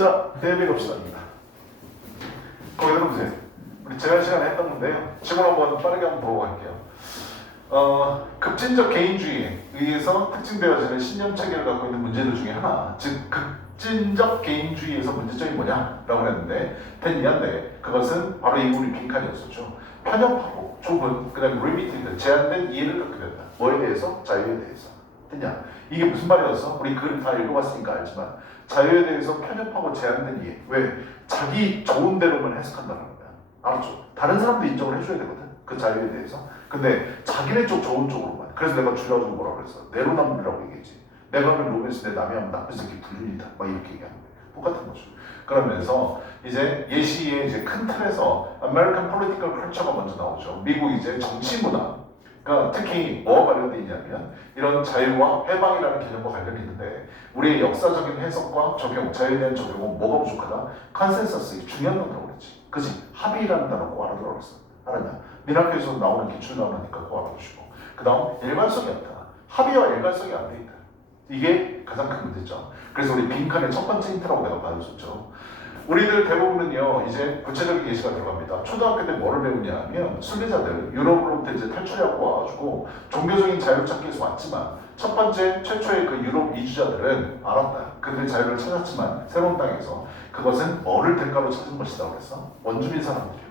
자, 대비해 봅시다. 거기 들어보세요. 우리 지난 시간에 했던 건데요. 지금 한번 빠르게 한번 보고 갈게요. 급진적 개인주의에 의해서 특징되어지는 신념 체계를 갖고 있는 문제들 중에 하나, 즉 급진적 개인주의에서 문제점이 뭐냐라고 했는데 됐냐인데 그것은 바로 이 우리 빈칸이었었죠. 편협하고 좁은, 그 다음에 리미티드, 제한된 이해를 갖게 된다. 뭐에 대해서? 자유에 대해서. 됐냐? 이게 무슨 말이었어? 우리 글을 다 읽어봤으니까 알지만 자유에 대해서 편협하고 제한된 이해. 왜? 자기 좋은 대로만 해석한다는 거야. 알았죠? 다른 사람도 인정을 해줘야 되거든. 그 자유에 대해서. 근데 자기네 쪽 좋은 쪽으로만. 그래서 내가 줄여가지고 뭐라고 그랬어? 내로남불이라고 얘기했지. 내가 하면 로맨스, 내 남이 하면 나쁜 새끼 불륜이다. 막 이렇게 얘기하는 거야. 똑같은 거죠. 그러면서 이제 예시의 이제 큰 틀에서 American Political Culture가 먼저 나오죠. 미국 이제 정치 문화. 그러니까 특히 뭐와 관련돼 있냐면 이런 자유와 해방이라는 개념과 관련이 있는데 우리의 역사적인 해석과 적용, 자유에 대한 적용은 뭐가 부족하다? 컨센서스, 중요한 단어라고 그랬지. 그치? 합의라는 단어 꼭 알아들어 그랬어. 알았냐? 민학교에서 나오는 기출 나오니까 꼭 알아두시고. 그 다음 일관성이 없다. 합의와 일관성이 안 돼 있다. 이게 가장 큰 문제점. 그래서 우리 빈칸의 첫 번째 힌트라고 내가 받아줬죠. 우리들 대부분은요 이제 구체적인 예시가 들어갑니다. 초등학교 때 뭐를 배우냐 하면 순례자들 유럽으로부터 이제 탈출하고 와가지고 종교적인 자유를 찾기 위해서 왔지만 첫 번째 최초의 그 유럽 이주자들은 알았다. 그들의 자유를 찾았지만 새로운 땅에서 그것은 뭐를 대가로 찾은 것이다 그랬어? 원주민 사람들이요.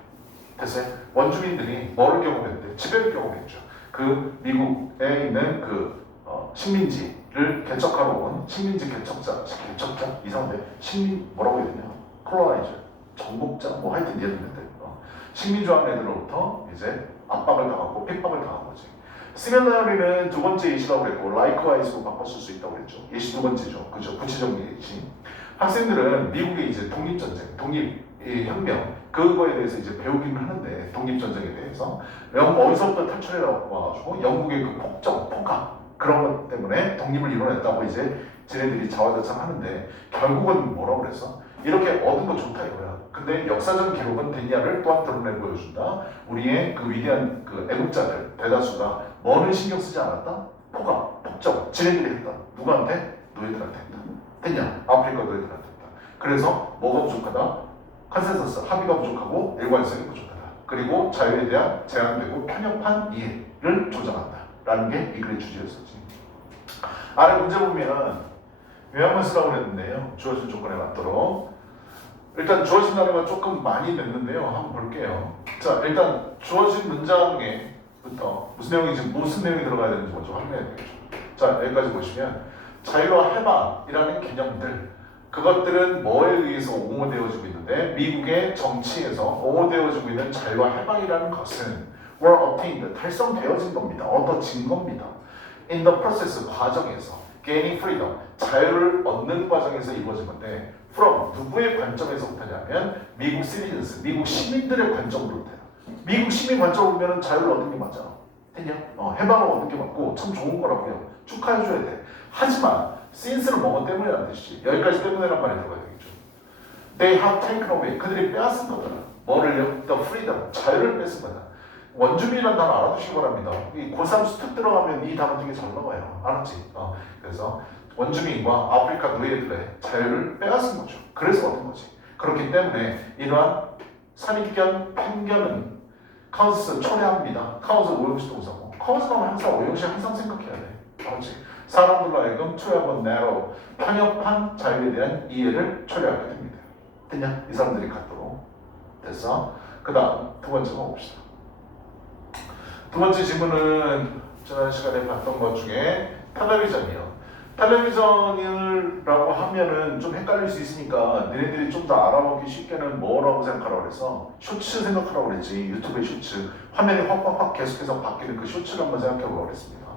됐어요? 원주민들이 뭐를 경험했는데 지배를 경험했죠. 그 미국에 있는 그 식민지를 개척하러 온 식민지 개척자 이상한데 식민 뭐라고 해야 되냐? 콜로나이저, 정복자, 뭐 하여튼 얘네들 식민주한 애들로부터 이제 압박을 당하고 핍박을 당한 거지. 시밀러리는 두 번째 예시라고 그랬고 라이크와이즈로 바꿨을 수 있다고 그랬죠. 예시 두 번째죠. 그죠? 구체적인 예시. 학생들은 미국의 이제 독립전쟁, 독립혁명 그거에 대해서 이제 배우기는 하는데 독립전쟁에 대해서 어디서부터 탈출해 와가지고 영국의 그 폭정, 폭악 그런 것 때문에 독립을 이뤄냈다고 이제 쟤네들이 자화자찬하는데 결국은 뭐라고 그랬어? 이렇게 얻은 거 좋다 이거야. 근데 역사적 기록은 됐냐를 또한 드러내 보여준다. 우리의 그 위대한 그 애국자들 대다수가 뭐는 신경 쓰지 않았다? 폭악, 폭정, 지네들이 했다. 누구한테? 너희들한테 했다. 됐냐? 아프리카 너희들한테 했다. 그래서 뭐가 부족하다? 컨센서스, 합의가 부족하고 일관성이 부족하다. 그리고 자유에 대한 제한되고 편협한 이해를 조장한다. 라는 게 이 글의 주제였었지. 아래 문제 보면 요약만 쓰라고 그랬는데요. 주어진 조건에 맞도록. 일단 주어진 단어가 조금 많이 냈는데요. 한번 볼게요. 자, 일단 주어진 문장에부터 무슨 내용이 들어가야 되는지 먼저 확인해야 되겠죠. 자, 여기까지 보시면 자유와 해방이라는 개념들 그것들은 뭐에 의해서 옹호되어지고 있는데 미국의 정치에서 옹호되어지고 있는 자유와 해방이라는 것은 were obtained, 달성되어진 겁니다. 얻어진 겁니다. in the process, 과정에서 gaining freedom, 자유를 얻는 과정에서 이루어진 건데 from, 누구의 관점에서부터냐면 미국 citizens, 미국 시민들의 관점으로부터. 미국 시민 관점으로 보면 자유를 얻는 게 맞잖아. 됐냐? 해방을 얻는 게 맞고 참 좋은 거라고요. 축하해줘야 돼. 하지만 since는 뭐뭐 때문이라는 뜻이지. 여기까지 때문이란 말이 들어가야 되겠죠. They have taken away, 그들이 빼앗은 거다. 뭐를요? The freedom, 자유를 뺏은 거다. 원주민이라는 단어 알아두시기 바랍니다. 이 고3 수특 들어가면 이 단어 되게 잘 나와요. 알았지? 그래서 원주민과 아프리카 노예들의 자유를 빼앗은 거죠. 그래서 얻은 거지. 그렇기 때문에 이러한 선입견, 편견은 카우스 초래합니다. 카우스 오형식 동사고 카우스 나오면 항상 오형식 항상 생각해야 돼. 알았지? 사람들로 하여금 초래하고 narrow, 편협한 자유에 대한 이해를 초래하게 됩니다. 됐냐? 이 사람들이 갖도록. 됐어? 그 다음 두 번째 거 봅시다. 두 번째 질문은 지난 시간에 봤던 것 중에 텔레비전이요. 텔레비전이라고 하면은 좀 헷갈릴 수 있으니까 너네들이 좀 더 알아보기 쉽게는 뭐라고 생각하라고 그래서 쇼츠 생각하라고 그랬지. 유튜브의 쇼츠. 화면이 확 계속해서 바뀌는 그 쇼츠를 한번 생각해보라고 그랬습니다.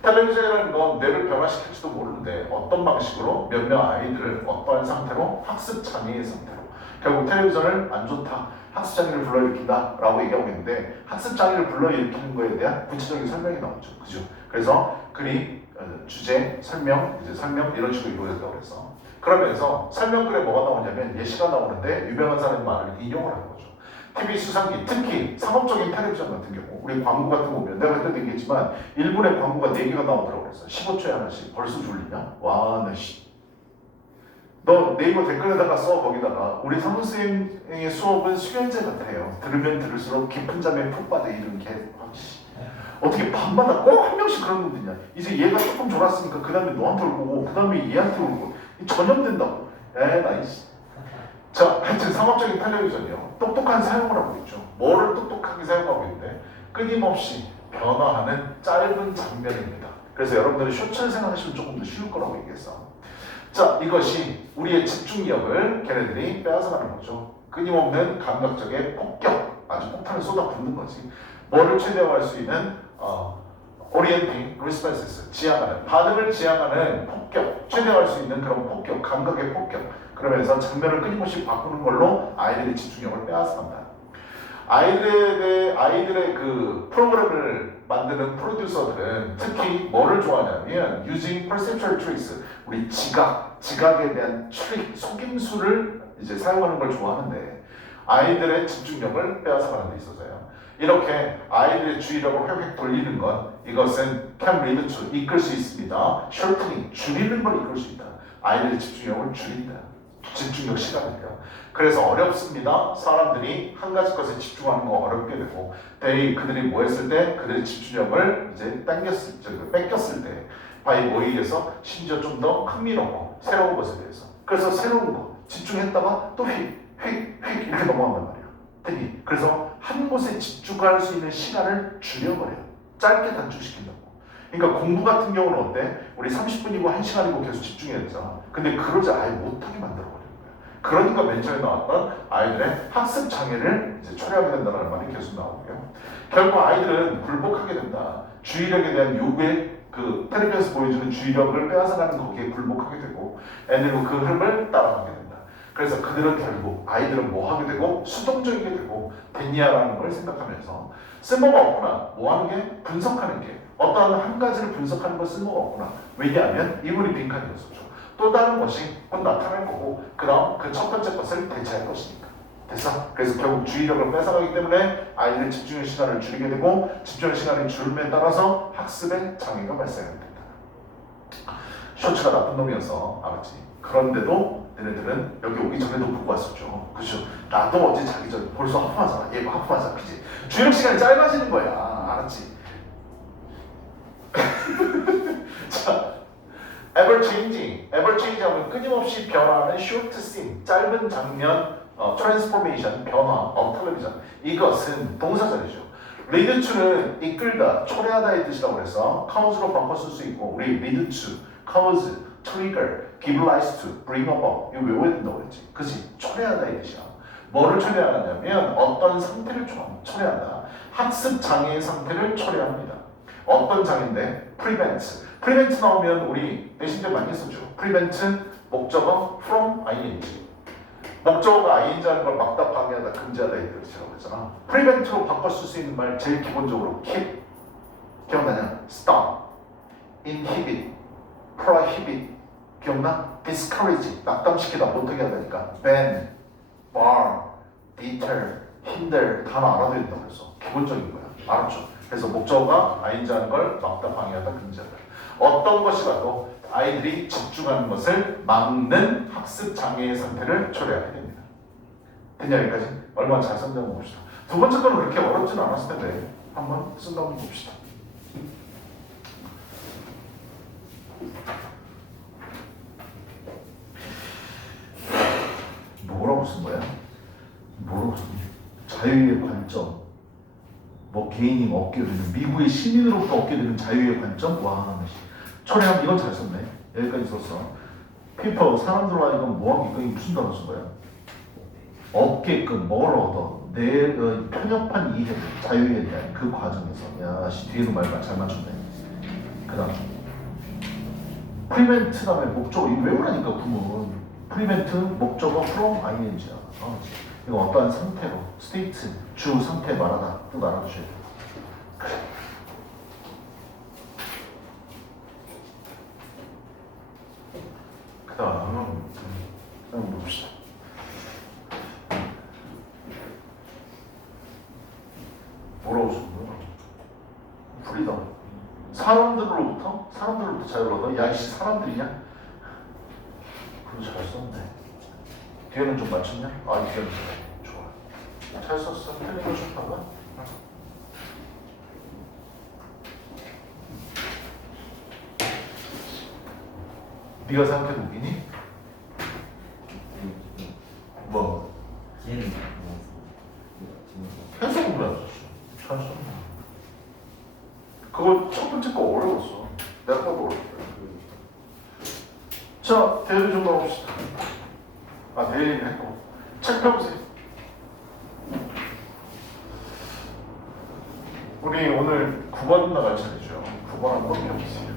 텔레비전이라는 건 뇌를 변화시킬지도 모르는데 어떤 방식으로 몇몇 아이들을 어떠한 상태로 학습 장애의 상태로 결국 텔레비전을 안 좋다. 학습 장애를 불러일으킨다 라고 얘기하고 있는데 학습 장애를 불러일으키는 거에 대한 구체적인 설명이 나오죠. 그죠? 그래서 글이 주제, 설명, 이제 설명 이런 식으로 이루어졌다고 그래서 그러면서 설명글에 뭐가 나오냐면 예시가 나오는데 유명한 사람의 말을 인용을 하는 거죠. TV 수상기, 특히 상업적인 텔레비전 같은 경우 우리 광고 같은 거 보면 내가 그때도 얘기했지만 1분에 광고가 4개가 나오더라고 그래서 15초에 하나씩 벌써 졸리냐? 와, 나 씨. 너 너 네이버 댓글에다가 써. 거기다가 우리 사무쌤의 수업은 수련제 같아요. 들으면 들을수록 깊은 잠에 푹 빠져. 이런 게 어떻게 밤마다 꼭 한 명씩 그런 놈들이냐. 이제 얘가 조금 졸았으니까 그 다음에 너한테 올 거고 그 다음에 얘한테 올 거고 전염된다고. 나이스. 자, 하여튼 상업적인 텔레비전이요. 똑똑한 사용을 하고 있죠. 뭐를 똑똑하게 사용하고 있는데 끊임없이 변화하는 짧은 장면입니다. 그래서 여러분들이 쇼츠를 생각하시면 조금 더 쉬울 거라고 얘기했어. 자, 이것이 우리의 집중력을 걔네들이 빼앗아가는 거죠. 끊임없는 감각적인 폭격, 아주 폭탄을 쏟아붓는 거지. 뭐를 최대화할 수 있는 오리엔팅, 리스폰스, 지향하는, 반응을 지향하는 폭격, 최대화할 수 있는 그런 폭격, 감각의 폭격. 그러면서 장면을 끊임없이 바꾸는 걸로 아이들의 집중력을 빼앗아간다. 아이들의 그 프로그램을 만드는 프로듀서들은 특히 뭐를 좋아하냐면 using perceptual tricks, 우리 지각에 대한 트릭, 속임수를 이제 사용하는 걸 좋아하는데 아이들의 집중력을 빼앗아가는 데 있어서요. 이렇게 아이들의 주의력을 획획 돌리는 것, 이것은 can lead to, 이끌 수 있습니다. shortening, 줄이는 걸 이끌 수 있다. 아이들의 집중력을 줄인다. 집중력 시간을요. 그래서 어렵습니다. 사람들이 한 가지 것에 집중하는 거 어렵게 되고, 그들이 뭐 했을 때 그들의 집중력을 이제 뺏겼을 때, 바이 뭐에 의해서 심지어 좀 더 흥미롭고 새로운 것에 대해서. 그래서 새로운 거 집중했다가 또 휙 이렇게 넘어간단 말이에요. 그래서 한 곳에 집중할 수 있는 시간을 줄여버려요. 짧게 단축시킨다고. 그러니까 공부 같은 경우는 어때? 우리 30분이고 1시간이고 계속 집중해야 되잖아. 근데 그러지 아예 못하게 만들어버리는 거예요. 그러니까 맨 처음에 나왔던 아이들의 학습 장애를 이제 초래하게 된다는 말이 계속 나오고요. 결국 아이들은 굴복하게 된다. 주의력에 대한 요구에 그 텔레비전에서 보여주는 주의력을 빼앗아가는 거기에 굴복하게 되고 애들은 그 흐름을 따라가게 된다. 그래서 그들은 결국 아이들은 뭐 하게 되고 수동적이게 되고 됐냐라는 걸 생각하면서 쓸모가 없구나. 뭐 하는 게? 분석하는 게. 어떠한 한 가지를 분석하는 건 쓸모가 없구나. 왜냐하면 이물이 빈칸이었었죠. 또 다른 것이 곧 나타날 거고 그럼 그 첫 번째 것을 대체할 것이니까. 됐어? 그래서 결국 주의력을 뺏어가기 때문에 아이들의 집중의 시간을 줄이게 되고 집중의 시간이 줄음에 따라서 학습의 장애가 발생하게 된다. 쇼츠가 나쁜 놈이어서 알았지? 그런데도 얘네들은 여기 오기 전에도 보고 왔었죠. 그죠? 나도 어제 자기 전에 벌써 하품하잖아. 얘가 하품하잖아. 그치? 주의력 시간이 짧아지는 거야. 알았지? 자, ever changing 하면 끊임없이 변화하는 short scene, 짧은 장면, transformation, 변화, of television. 이것은 동사절이죠. lead to는 이끌다, 초래하다의 뜻이라고 해서 cause로 바꿔 쓸 수 있고 우리 lead to, cause, trigger, give rise to, bring about 이거 외워야 된다고 그랬지. 그치? 초래하다의 뜻이야. 뭐를 초래하냐면 어떤 상태를 초래한다. 학습 장애의 상태를 초래합니다. 어떤 장애인데? prevent 나오면 우리 내신 때 많이 했었죠. prevent 목적어 from ing. 목적어가 ing 하는 걸 막다, 방해하다, 금지하다 이 뜻이라고 했잖아. prevent로 바꿔 쓸 수 있는 말 제일 기본적으로 keep. 기억나냐? stop, inhibit, prohibit. 기억나? discourage, 낙담시키다, 못하게 하다니까. ban, bar, deter, hinder 단어 알아둬야 된다고 그랬어. 기본적인 거야. 알았죠? 그래서 목적어가 ing 하는 걸 막다, 방해하다, 금지하다. 어떤 것이라도 아이들이 집중하는 것을 막는 학습 장애의 상태를 초래하게 됩니다. 됐냐 여기까지? 얼마나 잘 썼는지 한번 봅시다. 두 번째 거는 그렇게 어렵지는 않았을 텐데 한번 쓴다 한번 봅시다. 뭐라고 쓴 거야? 뭐라고 쓴 거야? 자유의 관점. 뭐 개인이 얻게 되는 미국의 시민으로부터 얻게 되는 자유의 관점. 와, 초래함 이건 잘 썼네. 여기까지 썼어. 피퍼 사람들로 하여금 뭐하게끔 무슨 단어 쓴 거야? 얻게끔 뭘 얻어? 내 편협한 이해, 자유에 대한 그 과정에서. 야, 뒤에도 말 잘 맞췄네. 그다음 프리벤트 다음에 목적어 이거 외우라니까 구문. 프리벤트 목적어 from ing야. 이거 어떠한 상태로 스테이트 주 상태 말하다 또 알아주셔야 돼요. 그 다음 한번 봅시다. 뭐라고 썼나? 프리덤. 사람들로부터 자유를 얻어? 야 이씨 사람들이냐? 그거 잘 썼네. 뒤에는 좀 맞췄냐? 아, 뒤에는 좋아. 잘 썼어. 틀린 거 좀 봐봐. 네가 생각해도 웃기니? 뭐? 얘는 해석은 왜안 썼어? 잘 썼네. 그거 첫 번째 거 어려웠어. 내가 봐도 어려웠어. 자, 대리 좀 가봅시다. 아, 대리는 했고. 책 펴보세요. 우리 오늘 9번 나갈 차례죠. 9번 한번 펴보세요.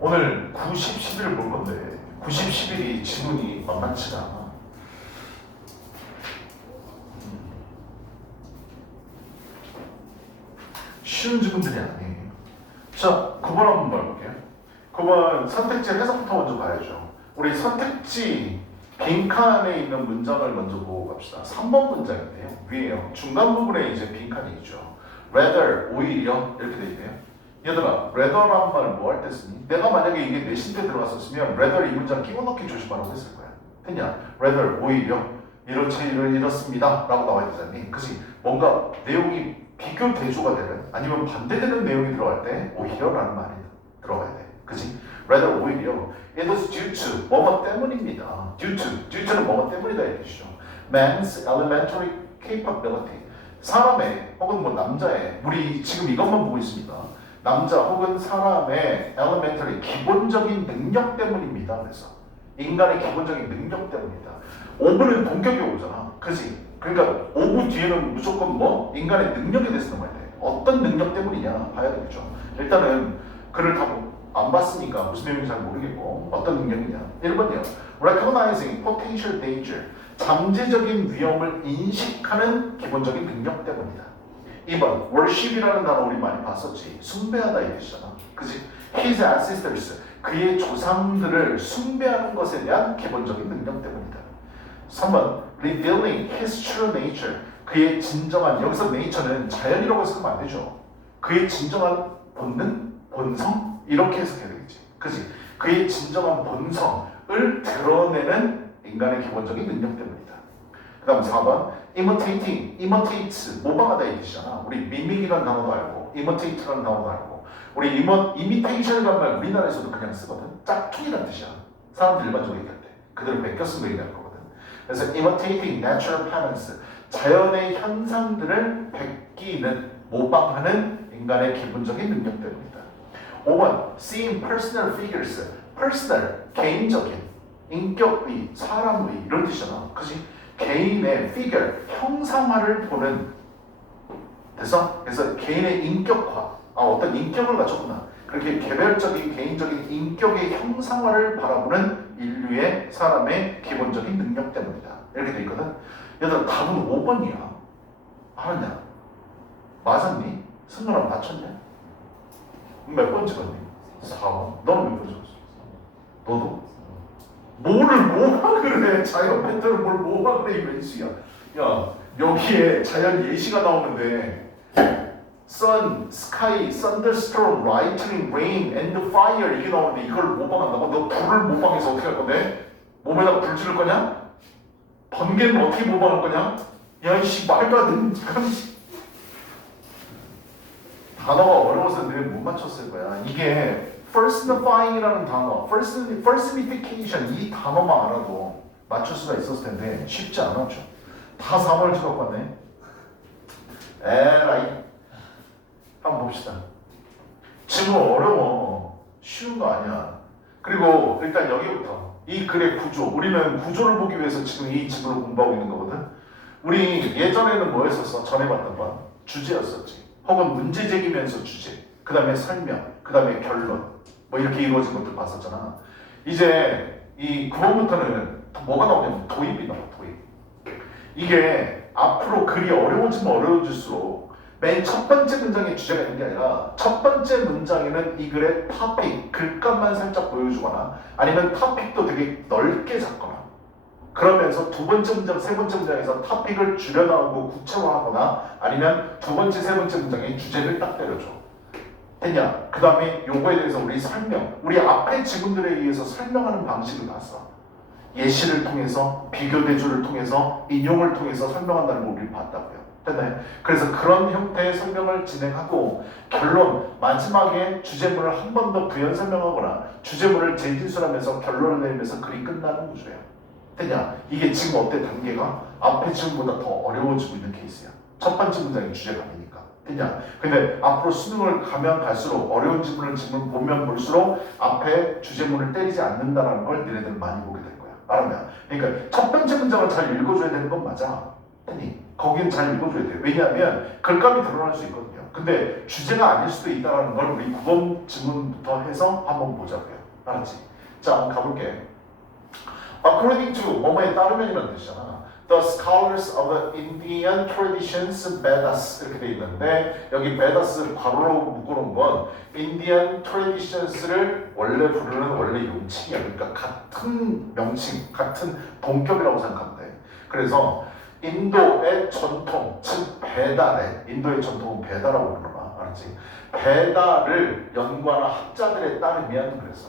오늘 90, 11을 볼 건데 90, 11이 지문이 만만치가 않아. 쉬운 지문들이 아니에요. 자, 9번 한번 봐볼게요. 9번 선택지 해석부터 먼저 봐야죠. 우리 선택지 빈칸에 있는 문장을 먼저 보고 갑시다. 3번 문장인데요. 위에요. 중간 부분에 이제 빈칸이 있죠. rather, 오히려 이렇게 돼 있네요. 얘들아, rather란 말 뭐 할 때 쓰니? 내가 만약에 이게 내신 때 들어갔었으면 rather 이 문장 끼워 넣기 조심하라고 했을 거야. 됐냐? rather, 오히려 이렇습니다 라고 나와야 되잖니. 그치? 뭔가 내용이 비교 대조가 되는 아니면 반대되는 내용이 들어갈 때 오히려라는 말이 들어가야 돼. 그치? rather, 오히려 it was due to 뭐뭐 때문입니다. due는 뭐뭐 때문이다 이 뜻이죠. man's elementary capability 사람의 혹은 뭐 남자의 우리 지금 이것만 보고 있습니다. 남자 혹은 사람의 elementary 기본적인 능력 때문입니다. 그래서 인간의 기본적인 능력 때문이다. 오브는 동격이 오잖아. 그지? 그러니까 오브 뒤에는 무조건 뭐? 인간의 능력에 대해서 넘어야 돼. 어떤 능력 때문이냐 봐야 되겠죠. 일단은 글을 다 안 봤으니까 무슨 내용인지 잘 모르겠고 어떤 능력이냐. 1번이요. recognizing potential danger 잠재적인 위험을 인식하는 기본적인 능력 때문이다. 2번 worship이라는 단어 우리 많이 봤었지. 숭배하다 이 뜻이잖아. 그치? His ancestors 그의 조상들을 숭배하는 것에 대한 기본적인 능력 때문이다. 3번 revealing his true nature 그의 진정한 여기서 nature는 자연이라고 해석하면 안 되죠. 그의 진정한 본능, 본성 이렇게 해석해야 되겠지. 그치? 그의 진정한 본성을 드러내는 인간의 기본적인 능력 때문이다. 그 다음 4번 imitate 모방하다 이 뜻이잖아. 우리 mimic이라는 단어도 알고 imitate라는 단어도 알고 우리 imitation이라는 말 우리나라에서도 그냥 쓰거든. 짝퉁이라는 뜻이야. 사람들 일반적으로 얘기할 때 그대로 베껴 쓴 거 얘기하는 거거든. 그래서 imitating natural patterns 자연의 현상들을 베끼는 모방하는 인간의 기본적인 능력 때문이다. 5번 seeing personal figures personal 개인적인 인격의 사람의 이런 뜻이잖아. 그치? 개인의 figure, 형상화를 보는 됐어? 그래서 개인의 인격화, 어떤 인격을 갖췄구나. 그렇게 개별적인 개인적인 인격의 형상화를 바라보는 인류의 사람의 기본적인 능력 때문이다. 이렇게 돼 있거든. 얘들아 답은 5번이야. 알았냐? 맞았니? 승관아 맞췄냐? 몇 번 찍었니? 4번. 너는 몇 번 찍었어? 너도? 뭐가 그래? 자연 멘트를 뭐가 그래 이 멘트야. 야 여기에 자연 예시가 나오는데 sun, sky, thunderstorm, lightning, rain, and fire 이게 나오는데 이걸 모방한다고? 너 불을 모방해서 어떻게 할 건데? 몸에다 불 지를 거냐? 번개는 어떻게 모방할 거냐? 야 이씨 말도 안 되는 단어가 어려워서 내가 못 맞췄을 거야. 이게 personifying이라는 단어, personification 이 단어만 알아도 맞출 수가 있었을 텐데 쉽지 않았죠. 다 4번을 찍어갖고 왔네. 에라이. 한번 봅시다. 지금 어려워. 쉬운 거 아니야. 그리고 일단 여기부터 이 글의 구조. 우리는 구조를 보기 위해서 지금 이 지문을 공부하고 있는 거거든. 우리 예전에는 뭐 했었어? 전에 봤던 건 주제였었지. 혹은 문제 제기면서 주제. 그 다음에 설명. 그 다음에 결론. 뭐 이렇게 이루어진 것들 봤었잖아. 이제 이 9번부터는 뭐가 나오냐면 도입이 나와. 도입. 이게 앞으로 글이 어려워지면 어려워질수록 맨 첫 번째 문장의 주제가 있는 게 아니라 첫 번째 문장에는 이 글의 토픽, 글감만 살짝 보여주거나 아니면 토픽도 되게 넓게 잡거나 그러면서 두 번째 문장, 세 번째 문장에서 토픽을 줄여나오고 구체화하거나 아니면 두 번째, 세 번째 문장에 주제를 딱 때려줘. 됐냐? 그 다음에 요거에 대해서 우리 설명, 우리 앞에 지문들에 의해서 설명하는 방식을 봤어. 예시를 통해서, 비교 대조를 통해서, 인용을 통해서 설명한다는 걸 우리 봤다고요. 됐나요? 그래서 그런 형태의 설명을 진행하고 결론, 마지막에 주제문을 한 번 더 부연 설명하거나 주제문을 재진술하면서 결론을 내면서 글이 끝나는 구조예요. 됐냐? 이게 지금 어때? 단계가 앞에 지문보다 더 어려워지고 있는 케이스야. 첫 번째 문장이 주제가 아니니까. 됐냐? 근데 앞으로 수능을 가면 갈수록 어려운 지문 보면 볼수록 앞에 주제문을 때리지 않는다는 걸 너네들은 많이 보게 될 거야. 말하면. 그러니까 첫 번째 문장을 잘 읽어줘야 되는 건 맞아. 아니, 거긴 잘 읽어줘야 돼요. 왜냐하면 글감이 드러날 수 있거든요. 근데 주제가 아닐 수도 있다는 걸 우리 9번 지문부터 해서 한번 보자고요. 알았지? 자, 한번 가볼게. According to 뭐뭐에 따르면이라는 뜻이잖아. The scholars of the Indian traditions Vedas 이렇게 돼 있는데 여기 Vedas를 괄호로 묶어놓은 건 Indian traditions를 원래 부르는 원래 용칭이야. 그러니까 같은 명칭, 같은 동격이라고 생각하면 돼. 그래서 인도의 전통, 즉 배달의 인도의 전통은 배다라고 부르나 알았지? 배다를 연구하는 학자들에 따르면 그래서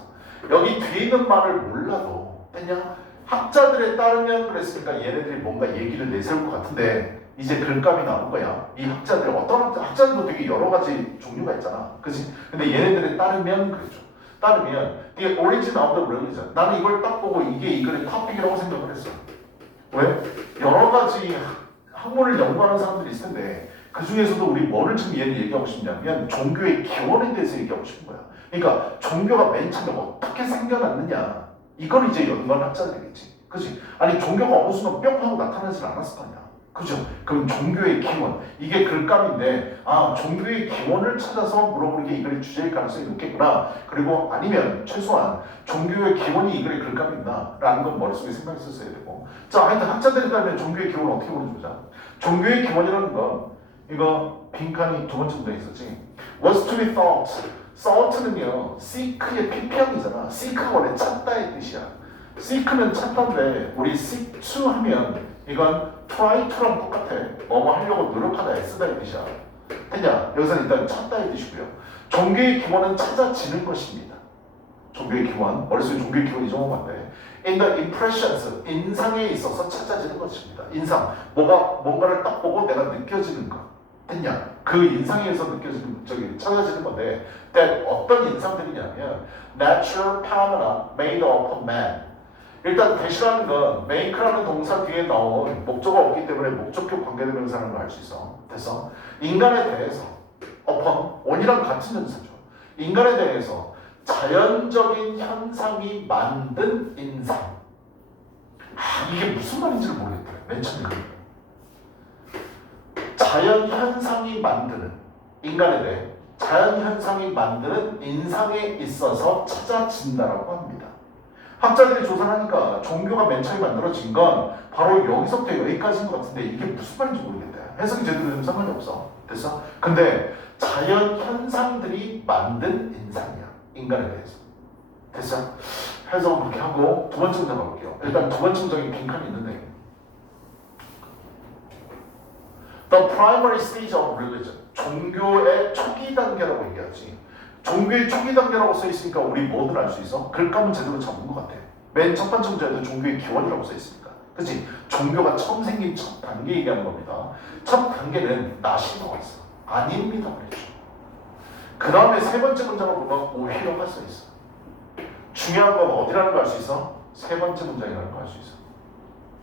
여기 뒤에 있는 말을 몰라도 그냥 학자들에 따르면 그랬으니까 얘네들이 뭔가 얘기를 내세울 것 같은데 이제 글감이 나온 거야. 이 학자들 어떤 학자들도 되게 여러 가지 종류가 있잖아, 그렇지? 근데 얘네들에 따르면 그랬죠. 따르면 The origin of the religion. 나는 이걸 딱 보고 이게 이 글의 토픽이라고 생각을 했어. 왜? 여러 가지 학문을 연구하는 사람들이 있을 텐데 그 중에서도 우리 뭐를 지금 얘는 얘기하고 싶냐면 종교의 기원에 대해서 얘기하고 싶은 거야. 그러니까 종교가 맨 처음에 어떻게 생겨났느냐 이걸 이제 연구하는 학자들이겠지. 그치? 아니 종교가 어느 순간 뿅 하고 나타나질 않았을 거 아니야. 그죠? 그럼 종교의 기원, 이게 글감인데 아 종교의 기원을 찾아서 물어보는 게 이 글의 주제일 가능성이 높겠구나. 그리고 아니면 최소한 종교의 기원이 이 글의 글감이구나 라는 건 머릿속에 생각했었어야 되고. 자, 하여튼 학자들에 따르면 종교의 기원을 어떻게 보는지 보자. 종교의 기원이라는 건 이거 빈칸이 두 번째 문장에 있었지. Was to be thought. thought는요 seek의 피평이잖아. seek가 원래 찾다의 뜻이야. seek는 찾다인데 우리 seek to 하면 이건 try to랑 똑같아. 뭐뭐 하려고 노력하다, 애쓰다의 뜻이야. 됐냐? 여기서는 일단 찾다의 뜻이고요. 종교의 기원은 찾아지는 것입니다. 종교의 기원, 머릿속에 종교의 기원이 정확한데 in the impressions, 인상에 있어서 찾아지는 것입니다. 인상, 뭔가를 딱 보고 내가 느껴지는 것. 됐냐? 그 인상에서 느껴지는, 찾아지는 건데 that 어떤 인상들이냐면 natural phenomena made of man. 일단 대시라는 건 make라는 동사 뒤에 나온 목적어가 없기 때문에 목적격 관계대명사라는 걸 알 수 있어. 됐어? 인간에 대해서 upon, on이랑 같은 전사죠. 인간에 대해서 자연적인 현상이 만든 인상. 이게 무슨 말인지를 모르겠더래. 맨 처음에. 자연 현상이 만드는, 인간에 대해 자연 현상이 만드는 인상에 있어서 찾아진다라고 합니다. 학자들이 조사하니까 종교가 맨 처음에 만들어진 건 바로 여기서부터 여기까지인 것 같은데 이게 무슨 말인지 모르겠다. 해석이 제대로 되면 상관이 없어. 됐어? 근데 자연 현상들이 만든 인상이야. 인간에 대해서. 됐어? 해석을 그렇게 하고 두 번째 문장 가볼게요. 일단 두 번째 문장에 빈칸이 있는데 The primary stage of religion. 종교의 초기 단계라고 얘기하지. 종교의 초기 단계라고 써있으니까 우리 뭐든 알 수 있어? 글감은 제대로 잡은 것 같아. 맨 첫 번째 문제에도 종교의 기원이라고 써있으니까. 그치? 종교가 처음 생긴 첫 단계 얘기하는 겁니다. 첫 단계는 나시 나와 있어. 아닙니다 그랬죠. 그 다음에 세 번째 문장을 보면 오히려가 써있어. 중요한 건 어디라는 걸 알 수 있어? 세 번째 문장이라는 걸 알 수 있어.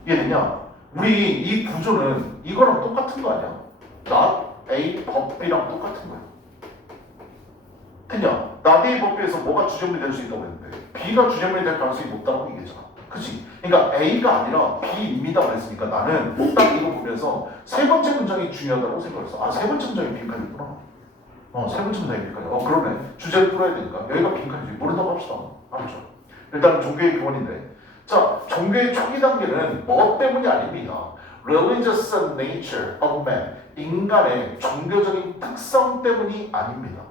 이해되냐? 우리 이 구조는 이거랑 똑같은 거 아니야? not A 법 B랑 똑같은 거야. 그냥 not A 법 B에서 뭐가 주제문이 될 수 있다고 했는데 B가 주제문이 될 가능성이 높다고 얘기했잖아. 그치? 그러니까 A가 아니라 B입니다 그랬으니까 나는 딱 이거 보면서 세 번째 문장이 중요하다고 생각했어. 아, 세 번째 문장이 빈칸이구나. 세 번째 문장이 빈칸이야. 그러네. 주제를 풀어야 되니까 여기가 빈칸이지. 모른다고 합시다. 알았죠? 일단은 종교의 기원인데 자, 종교의 초기 단계는 뭐 때문이 아닙니다. Religious nature of man. 인간의 종교적인 특성 때문이 아닙니다.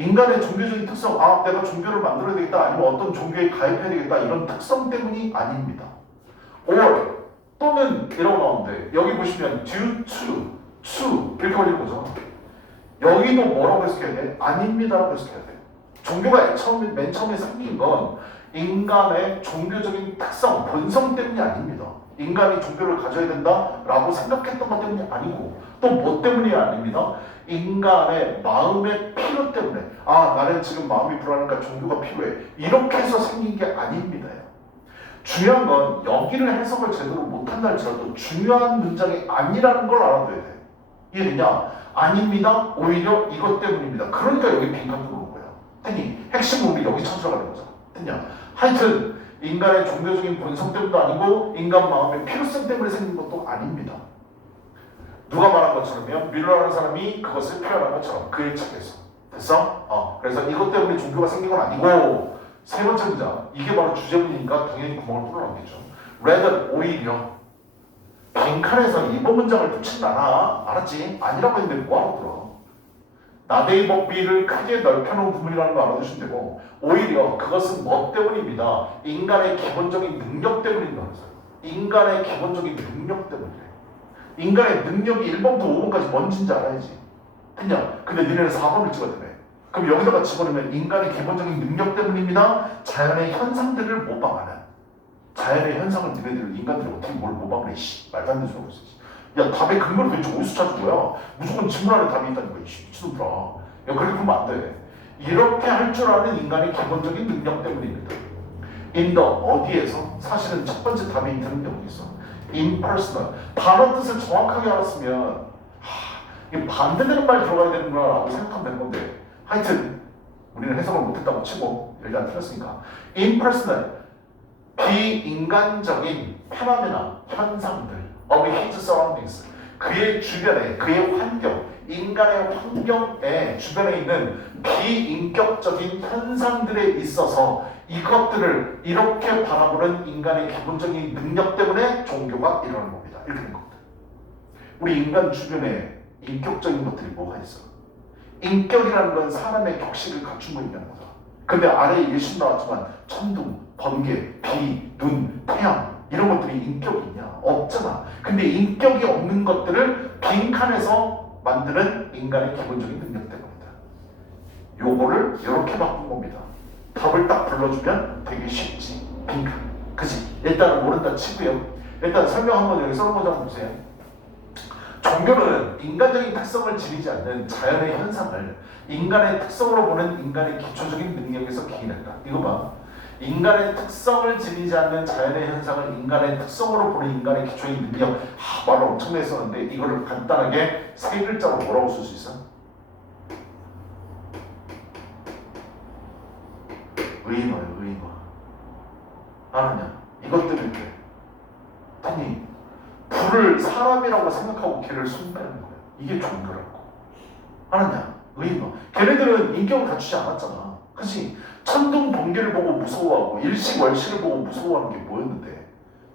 인간의 종교적인 특성, 아 내가 종교를 만들어야 되겠다 아니면 어떤 종교에 가입해야 되겠다 이런 특성 때문이 아닙니다. or 또는 이라고 나오는데 여기 보시면 due to 이렇게 걸리는 거죠. 여기도 뭐라고 해석해야 돼? 아닙니다라고 해석해야 돼. 종교가 맨 처음에 생긴 건 인간의 종교적인 특성, 본성 때문이 아닙니다. 인간이 종교를 가져야 된다라고 생각했던 것 때문이 아니고 또 뭐 때문이 아닙니다. 인간의 마음의 필요 때문에 아 나는 지금 마음이 불안하니까 종교가 필요해 이렇게 해서 생긴 게 아닙니다. 중요한 건 여기를 해석을 제대로 못한다 할지라도 중요한 문장이 아니라는 걸 알아둬야 돼. 이해되냐? 아닙니다. 오히려 이것 때문입니다. 그러니까 여기 빈칸 뚫는 거야. 됐니? 핵심 우리 여기 찾으러 가는 거잖아. 됐냐? 하여튼 인간의 종교적인 본성 때문도 아니고 인간 마음의 필요성 때문에 생긴 것도 아닙니다. 누가 말한 것처럼요. 밀러라는 사람이 그것을 표현한 것처럼 그의 책에서. 됐어? 그래서 이것 때문에 종교가 생긴 건 아니고 세 번째 문장. 이게 바로 주제문이니까 당연히 구멍을 뚫어놨겠죠. rather 오히려 빈칸에서 이번 문장을 붙이진 않아. 알았지? 아니라고 했는데 뭐하러 들어? 나대의 법비를 크게 넓혀놓은 부분이라는 거 알아두시면 되고 오히려 그것은 뭐 때문입니다. 인간의 기본적인 능력 때문입니다. 인간의 기본적인 능력 때문이래. 인간의 능력이 1번부터 5번까지 뭔지인지 알아야지. 그냥 근데 니네는 4번을 찍어야 되네. 그럼 여기다가 집어넣으면 인간의 기본적인 능력 때문입니다. 자연의 현상들을 모방하는. 자연의 현상을 니네들 인간들이 어떻게 뭘 모방을 해. 말도 안 되는 소리 하고 있어. 야 답의 근거를 도대체 어디서 찾은 거야? 무조건 질문 안에 답이 있다니까. 미친놈들아. 야 그렇게 보면 안 돼. 이렇게 할 줄 아는 인간의 기본적인 능력 때문입니다. in the 어디에서? 사실은 첫 번째 답이 있는 여기 있어. impersonal. 단어 뜻을 정확하게 알았으면 이게 반대되는 말 들어가야 되는구나 라고 생각하면 되는 건데 하여튼 우리는 해석을 못했다고 치고 여기 안 틀렸으니까 impersonal 비인간적인 페노메나 현상들 of his surroundings 그의 주변에 그의 환경 인간의 환경에 주변에 있는 비인격적인 현상들에 있어서 이것들을 이렇게 바라보는 인간의 기본적인 능력 때문에 종교가 일어나는 겁니다. 이렇게 된 겁니다. 우리 인간 주변에 인격적인 것들이 뭐가 있어? 인격이라는 건 사람의 격식을 갖춘 거 있다는 거죠. 근데 아래에 예수 나왔지만 천둥, 번개, 비, 눈, 태양 이런 것들이 인격이 있냐? 없잖아. 근데 인격이 없는 것들을 빈칸에서 만드는 인간의 기본적인 능력 때문이다. 요거를 이렇게 바꾼 겁니다. 답을 딱 불러주면 되게 쉽지. 빈칸. 그치? 일단은 모른다 치고요. 일단 설명 한번 여기 써놓은 거 한번 보세요. 종교는 인간적인 특성을 지니지 않는 자연의 현상을 인간의 특성으로 보는 인간의 기초적인 능력에서 기인한다. 이거 봐. 인간의 특성을 지니지 않는 자연의 현상을 인간의 특성으로 보는 인간의 기초적인 능력. 말을 엄청나게 썼는데 이거를 간단하게 세 글자로 뭐라고 쓸 수 있어? 의인어예요. 의인어. 아느냐? 이것 때문에 그래. 아니 불을 사람이라고 생각하고 걔를 쏜다는 거야. 이게 종교라고. 아느냐? 의인어. 걔네들은 인격을 갖추지 않았잖아. 그치? 천둥 번개를 보고 무서워하고 일식월식을 보고 무서워하는 게 뭐였는데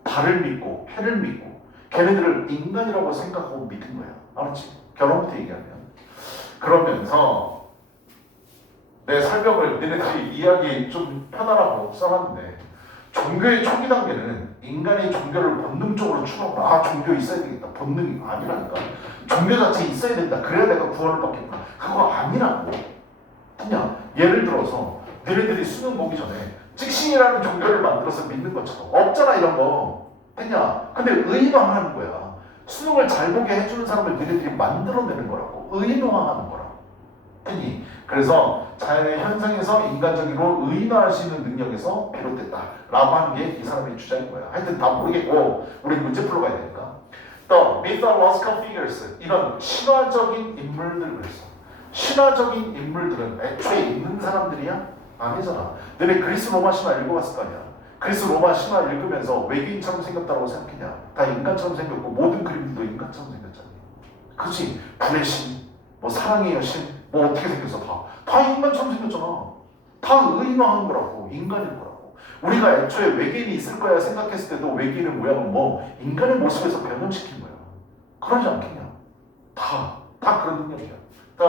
달을 믿고 해를 믿고 걔네들을 인간이라고 생각하고 믿은 거야. 알았지? 결혼부터 얘기하면. 그러면서 내 설명을 너네들이 이해하기 좀 편하라고 써놨는데 종교의 초기 단계는 인간이 종교를 본능적으로 추구하고 종교 있어야 되겠다. 본능이 아니라니까. 종교 자체 있어야 된다. 그래야 내가 구원을 받겠다. 그거 아니라고. 그냥 예를 들어서 너네들이 수능 보기 전에 찍신이라는 종교를 만들어서 믿는 것처럼 없잖아 이런 거. 됐냐? 근데 의인화하는 거야. 수능을 잘 보게 해주는 사람을 너네들이 만들어내는 거라고. 의인화하는 거라고. 됐니? 그래서 자연의 현상에서 인간적으로 의인화할 수 있는 능력에서 비롯됐다 라고 하는 게 이 사람의 주장인 거야. 하여튼 다 모르겠고 우리 문제 풀어가야 되니까. 또 mythological figures 이런 신화적인 인물들 그랬어. 신화적인 인물들은 애초에 있는 사람들이야? 아니잖아. 너네 그리스 로마 신화 읽어봤을 거 아니야. 그리스 로마 신화 읽으면서 외계인처럼 생겼다고 생각했냐? 다 인간처럼 생겼고 모든 그림들도 인간처럼 생겼잖아. 그치? 불의 신, 뭐 사랑의 여신, 뭐 어떻게 생겼어? 다 인간처럼 생겼잖아. 다 의인화한 거라고. 인간일 거라고. 우리가 애초에 외계인이 있을 거야 생각했을 때도 외계인의 모양은 뭐 인간의 모습에서 변형시킨 거야. 그러지 않겠냐? 다 그런 능력이야.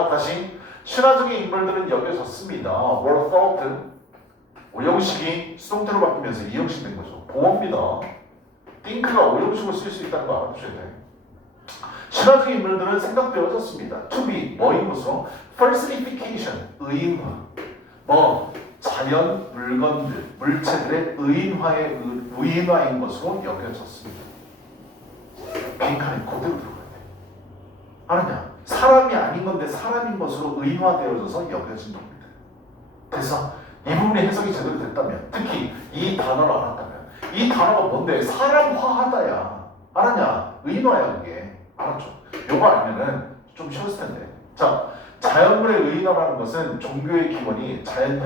다시 신화적인 인물들은 여겨졌습니다. were thought. 오형식이 수동태로 바뀌면서 이형식 된 거죠. 보어입니다. think가 오형식으로 쓸 수 있다는 거 알아두셔야 돼. 신화적인 인물들은 생각되어졌습니다. to be 뭐인 것으로 personification 의인화. 뭐 자연 물건들, 물체들의 의인화인 것으로 여겨졌습니다. 빈칸에 그대로 들어가야 돼. 알았냐? 사람이 아닌 건데 사람인 것으로 의인화되어져서 여겨진 겁니다. 그래서 이 부분의 해석이 제대로 됐다면, 특히 이 단어를 알았다면, 이 단어가 뭔데? 사람화하다야. 알았냐? 의인화야 그게. 알았죠? 요거 알면은 좀 쉬웠을 텐데. 자, 자연물의 의인화라는 것은 종교의 기본이 자연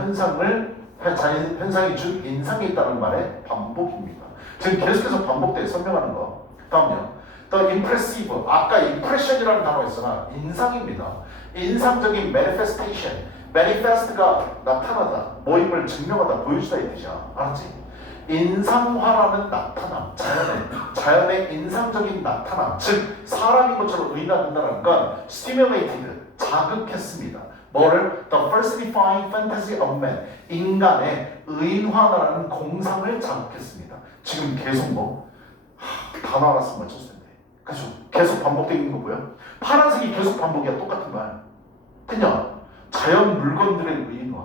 현상이 준 인상이 있다는 말의 반복입니다. 지금 계속해서 반복돼 설명하는 거. 다음요. The impressive. 아까 impression이라는 단어가 있으나 인상입니다. 인상적인 manifestation. manifest가 나타나다, 모임을 증명하다, 보여주다 이 뜻이야. 알았지? 인상화라는 나타남, 자연의 인상적인 나타남, 즉 사람인 것처럼 의인화된다는 건 stimulated, 자극했습니다. 뭐를? The falsifying fantasy of man, 인간의 의인화라는 공상을 자극했습니다. 지금 계속 단어 알았으면 맞췄을 텐데. 그죠? 계속 반복되는 거 보여? 파란색이 계속 반복이야. 똑같은 말. 그냥 자연 물건들의 의인화,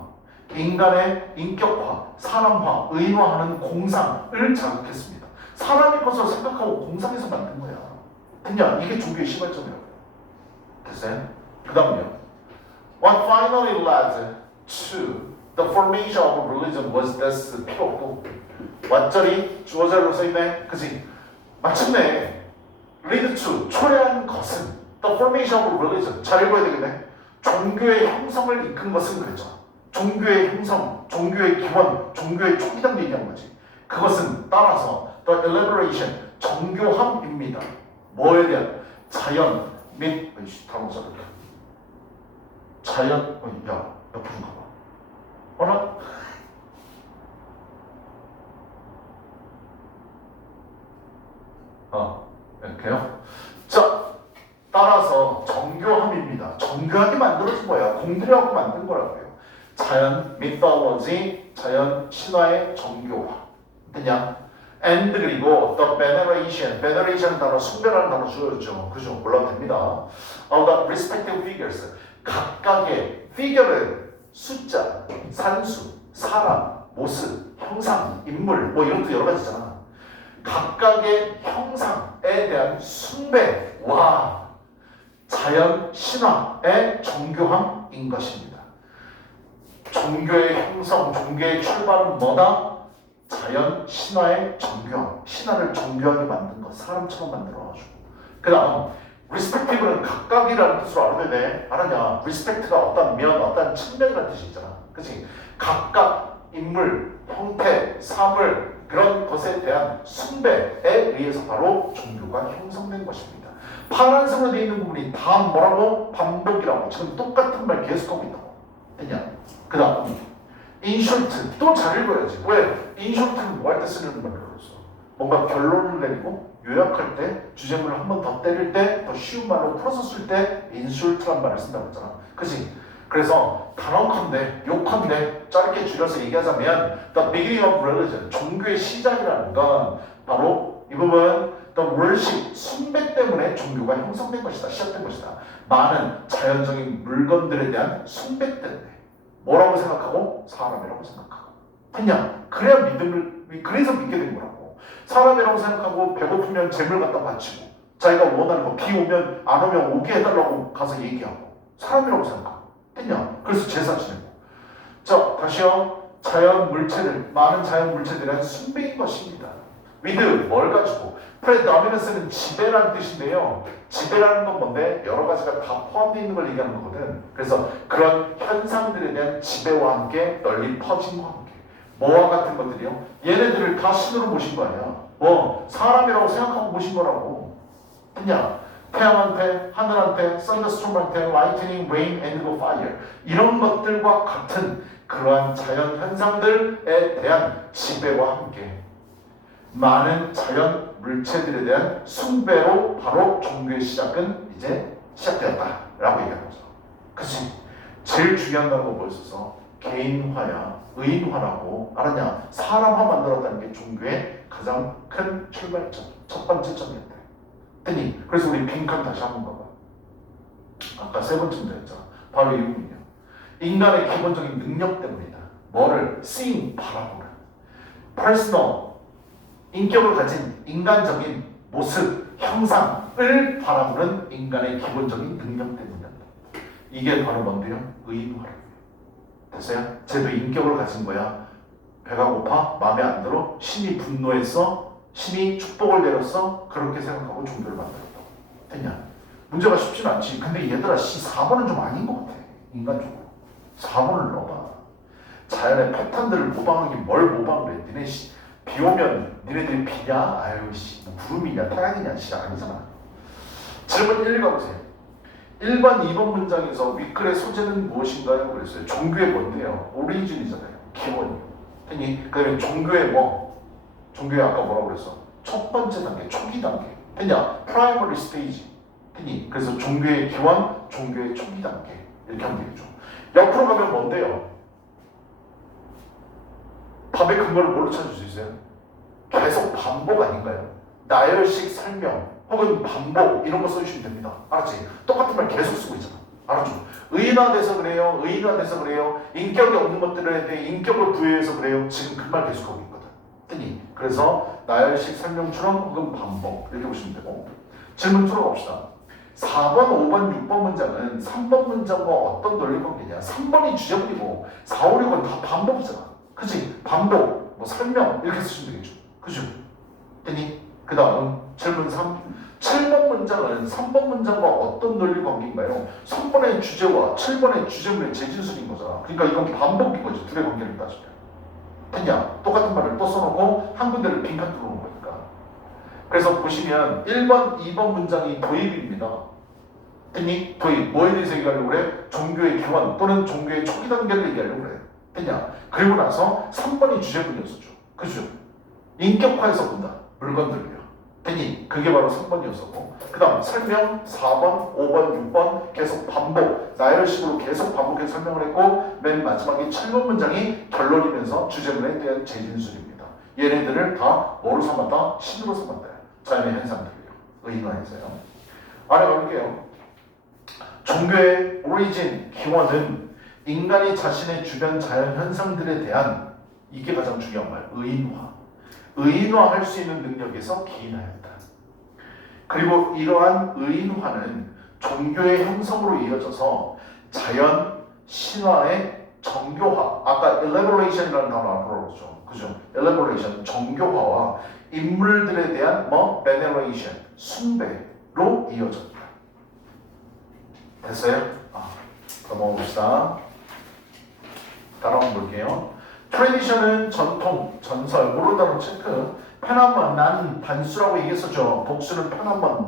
인간의 인격화, 사람화, 의인화하는 공상을 자극했습니다. 사람의 것을 생각하고 공상해서 만든 거야. 그냥 이게 종교의 시발점이라고요. 됐어요? 그 다음요. What finally led to the formation of religion was this 필요 없고 완전히 주어자로 써있네. 그치? 마침내 lead to 초래한 것은 the formation of religion 잘 읽어야 되겠네. 종교의 형성을 이끈 것은 그랬잖아. 종교의 형성, 종교의 기원, 종교의 초기당 얘기한 거지. 그것은 따라서 the elaboration, 정교함입니다. 뭐에 대한? 자연 및 다른 거 자연, 야, 옆으로 가봐. 어라? 이렇게요. 자, 따라서 정교함입니다. 정교하게 만들어진 거야. 공들여갖고 만든 거라고요. 자연, mythology, 자연 신화의 정교화. 그냥 and 그리고 the veneration 단어, 숭배라는 단어 주어졌죠. 그죠? 몰라도 됩니다. of the respective figures. 각각의 figure는 숫자, 산수, 사람, 모습, 형상, 인물 뭐 이런 것도 여러 가지잖아. 각각의 형상에 대한 숭배와 자연 신화의 정교함인 것입니다. 종교의 형성, 종교의 출발은 뭐다? 자연 신화의 정교함, 신화를 정교하게 만든 것, 사람처럼 만들어가지고. 그 다음 respective는 각각이라는 뜻으로 알아야 돼. 알았냐? respect가 어떤 면, 어떤 측면이라는 뜻이 있잖아. 그치? 각각 인물, 형태, 사물 그런 것에 대한 숭배에 의해서 바로 종교가 형성된 것입니다. 파란색으로 되어 있는 부분이 다 뭐라고? 반복이라고. 지금 똑같은 말 계속하고 있다고. 됐냐? 그 다음 in short 또 잘 읽어야지. 왜? in short는 뭐 할 때 쓰는 말이라고 했어? 뭔가 결론을 내리고 요약할 때 주제문을 한 번 더 때릴 때 더 쉬운 말로 풀어서 쓸 때 in short란 말을 쓴다고 했잖아. 그치? 그래서 단언컨대 요컨대 짧게 줄여서 얘기하자면 the beginning of religion 종교의 시작이라는 건 바로 이 부분 the worship 숭배 때문에 종교가 형성된 것이다. 시작된 것이다. 많은 자연적인 물건들에 대한 숭배 때문에 뭐라고 생각하고? 사람이라고 생각하고. 그냥 그래야 그래서 믿게 된 거라고. 사람이라고 생각하고 배고프면 재물 갖다 바치고 자기가 원하는 거 비 오면 안 오면 오게 해달라고 가서 얘기하고 사람이라고 생각하고. 됐냐? 그래서 제사 지내고. 자, 다시요. 자연 물체들, 많은 자연 물체들에 대한 숭배인 것입니다. with 뭘 가지고? predominance는 지배라는 뜻인데요. 지배라는 건 뭔데? 여러 가지가 다 포함되어 있는 걸 얘기하는 거거든. 그래서 그런 현상들에 대한 지배와 함께 널리 퍼짐과 함께 뭐와 같은 것들이요? 얘네들을 다 신으로 모신 거 아니야. 사람이라고 생각하고 모신 거라고. 그냥 태양한테, 하늘한테, 썬더스톰한테, lightning, rain, and fire 이런 것들과 같은 그러한 자연 현상들에 대한 지배와 함께 많은 자연 물체들에 대한 숭배로 바로 종교의 시작은 이제 시작되었다라고 얘기하는 거죠. 그치? 제일 중요한 단어가 뭐였었어? 개인화야, 의인화라고. 알았냐? 사람화 만들었다는 게 종교의 가장 큰 출발점, 첫 번째 점이었대. 됐니? 그래서 우리 빈칸 다시 한번 봐봐. 아까 세 번째 문제 했잖아. 바로 이 부분이야. 인간의 기본적인 능력 때문이다. 뭐를? seeing, 바라보는. personal, 인격을 가진 인간적인 모습, 형상을 바라보는 인간의 기본적인 능력 때문이다. 이게 바로 뭔데요? 의인화라. 됐어요? 쟤도 인격을 가진 거야. 배가 고파? 마음에 안 들어? 신이 분노했어? 신이 축복을 내렸어? 그렇게 생각하고 종교를 만들었다. 됐냐? 문제가 쉽진 않지. 근데 얘들아 4번은 좀 아닌 것 같아. 인간적으로 4번을 넣어봐. 자연의 패턴들을 모방하는 게 뭘 모방을 해? 니네 비 오면 니네들이 비냐? 아유 씨, 뭐 구름이냐 태양이냐 씨 아니잖아. 질문 1 가보세요. 1번 2번 문장에서 윗글의 소재는 무엇인가요? 그랬어요. 종교의 뭔데요? 오리진이잖아요. 기본이. 됐니? 그 다음에 종교의 뭐? 종교의 아까 뭐라고 그랬어? 첫 번째 단계, 초기 단계. 됐냐? 프라이머리 스테이지. 됐니? 그래서 종교의 기원, 종교의 초기 단계. 이렇게 하면 되겠죠. 옆으로 가면 뭔데요? 답의 근거를 뭘로 찾을 수 있어요? 계속 반복 아닌가요? 나열식 설명 혹은 반복 이런 거 써주시면 됩니다. 알았지? 똑같은 말 계속 쓰고 있잖아. 알았죠? 의인화돼서 그래요. 의인화돼서 그래요. 인격이 없는 것들에 대해 인격을 부여해서 그래요. 지금 그 말 계속하고 있거든. 됐니? 그래서 나열식 설명처럼 혹은 반복 이렇게 보시면 되고. 질문 풀어봅시다. 4번, 5번, 6번 문장은 3번 문장과 어떤 논리 관계냐? 3번이 주제문이고 4, 5, 6은 다 반복이잖아. 그치? 반복, 뭐 설명 이렇게 쓰시면 되겠죠. 그죠? 됐니? 그 다음 질문 3. 7번 문장은 3번 문장과 어떤 논리 관계인가요? 3번의 주제와 7번의 주제문의 재진술인 거잖아. 그러니까 이건 반복인 거지. 둘의 관계를 따지면. 됐냐? 똑같은 말을 또 써놓고 한 군데를 빈칸 뚫어놓은 거니까. 그래서 보시면 1번, 2번 문장이 도입입니다. 됐니? 도입. 뭐에 대해서 얘기하려고 그래? 종교의 기원 또는 종교의 초기 단계를 얘기하려고 그래. 됐냐? 그리고 나서 3번이 주제문이었었죠. 그죠? 인격화해서 본다. 물건들을요. 됐니? 그게 바로 3번이었었고 그 다음 설명 4번, 5번, 6번 계속 반복 나열식으로 계속 반복해서 설명을 했고 맨 마지막에 7번 문장이 결론이면서 주제문에 대한 재진술입니다. 얘네들을 다 뭐로 삼았다? 신으로 삼았다. 자연의 현상들이에요. 의인화해서요. 아래 가볼게요. 종교의 오리진, 기원은 인간이 자신의 주변 자연 현상들에 대한 이게 가장 중요한 말, 의인화. 의인화할 수 있는 능력에서 기인하였다. 그리고 이러한 의인화는 종교의 형성으로 이어져서 자연, 신화의 정교화, 아까 elaboration이라는 단어 앞으로 그러죠. 그죠? elaboration, 정교화와 인물들에 대한 뭐 veneration, 숭배로 이어졌다. 됐어요? 넘어봅시다. 다음 한번 볼게요. 트레디션은 전통, 전설, 모르는 단어 체크. 페나먼, 단수라고 얘기했었죠. 복수는 페나먼,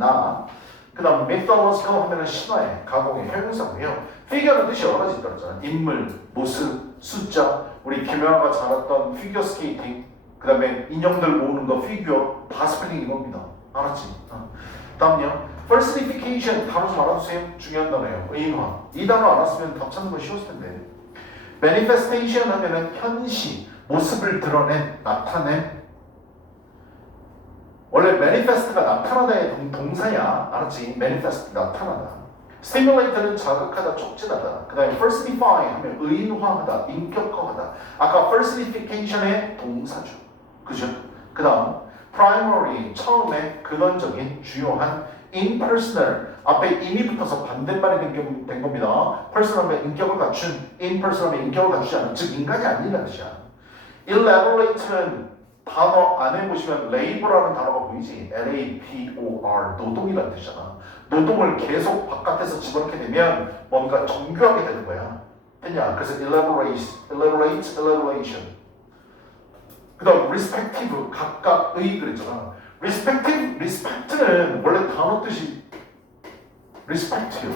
그 다음 mythological 하면은 신화의, 가공의, 형용사고요. 피규어는 뜻이 여러 가지 있다고 했잖아요. 인물, 모습, 숫자, 우리 김연아가 잘했던 피겨 스케이팅, 그 다음에 인형들 모으는 거 피규어, 다 스펠링 이겁니다. 알았지? 다음요. personification, 단어 좀 알아두세요. 중요한 단어예요. 의인화. 이 단어 알았으면 답 찾는 거 쉬웠을 텐데. manifestation 하면은 현시, 모습을 드러낸, 나타낸. 원래 manifest가 나타나다의 동사야. 알았지? manifest, 나타나다. stimulate는 자극하다, 촉진하다. 그 다음에 personify 하면 의인화하다, 인격화하다. 아까 personification의 동사죠. 그죠? 그 다음 primary, 처음에 근원적인, 주요한 impersonal, 앞에 이미 붙어서 반대말이 된 겁니다. personal하면 인격을 갖춘, impersonal하면 인격을 갖추지 않은, 즉 인간이 아니라는 뜻이야. elaborate는 단어 안에 보시면 labor라는 단어가 보이지? L-A-B-O-R, 노동이라는 뜻이잖아. 노동을 계속 바깥에서 집어넣게 되면 뭔가 정교하게 되는 거야. 됐냐? 그래서 elaboration. 그 다음 respective, 각각의 그랬잖아. respect는 원래 단어 뜻이 respect요.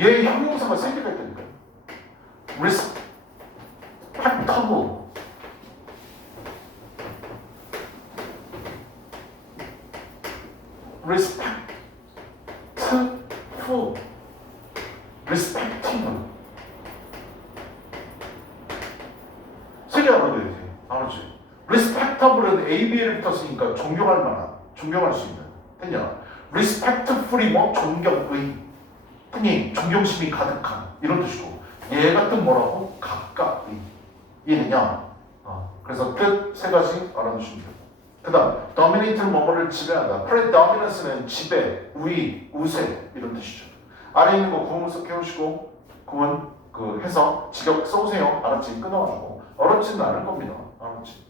얘 형용사가 3개가 있다니까. respectable, respectful, 존경할 만한, 존경할 수 있는. 됐냐? respectfully 뭐 존경의. 됐니? 존경심이 가득한 이런 뜻이고 얘 같은 뭐라고? 가까이. 이해되냐? 그래서 뜻 세 가지 알아두시면 돼요. 그 다음 dominate는 뭐뭐를 지배하다. predominance는 지배, 우위, 우세 이런 뜻이죠. 아래 있는 거 구문 써 깨우시고 구문 그 해서 직역 써오세요. 알았지? 끊어가지고 어렵지는 않을 겁니다. 알았지?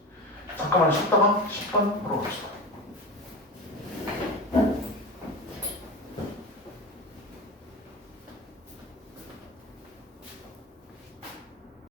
잠깐만 쉬다가 10분 물어봅시다.